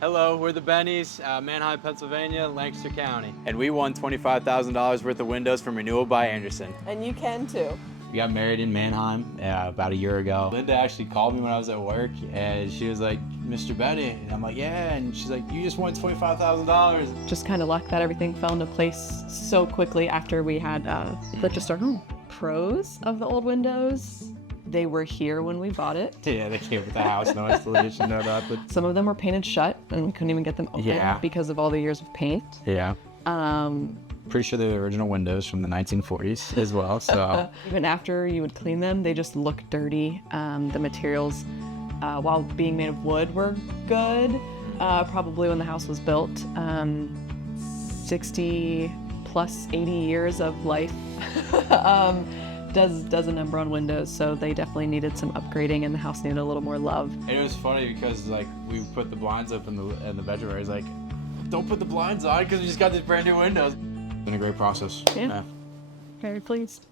Hello, we're the Benes, Manheim, Pennsylvania, Lancaster County. And we won $25,000 worth of windows from Renewal by Andersen. And you can too. We got married in Manheim about a year ago. Linda actually called me when I was at work and she was like, Mr. Bene, and I'm like, yeah, and she's like, you just won $25,000. Just kind of luck that everything fell into place so quickly after we had purchased our home. Pros of the old windows, they were here when we bought it. Yeah, they came with the house, no installation, no nothing. Some of them were painted shut and we couldn't even get them open because of all the years of paint. Yeah. Pretty sure they're the original windows from the 1940s as well, so. Even after you would clean them, they just look dirty. The materials, while being made of wood, were good. Probably when the house was built, 60 plus 80 years of life does a number on windows, so they definitely needed some upgrading and the house needed a little more love. And it was funny because like we put the blinds up in the bedroom. I was like, don't put the blinds on because we just got these brand new windows. It's been a great process. Yeah. Very pleased.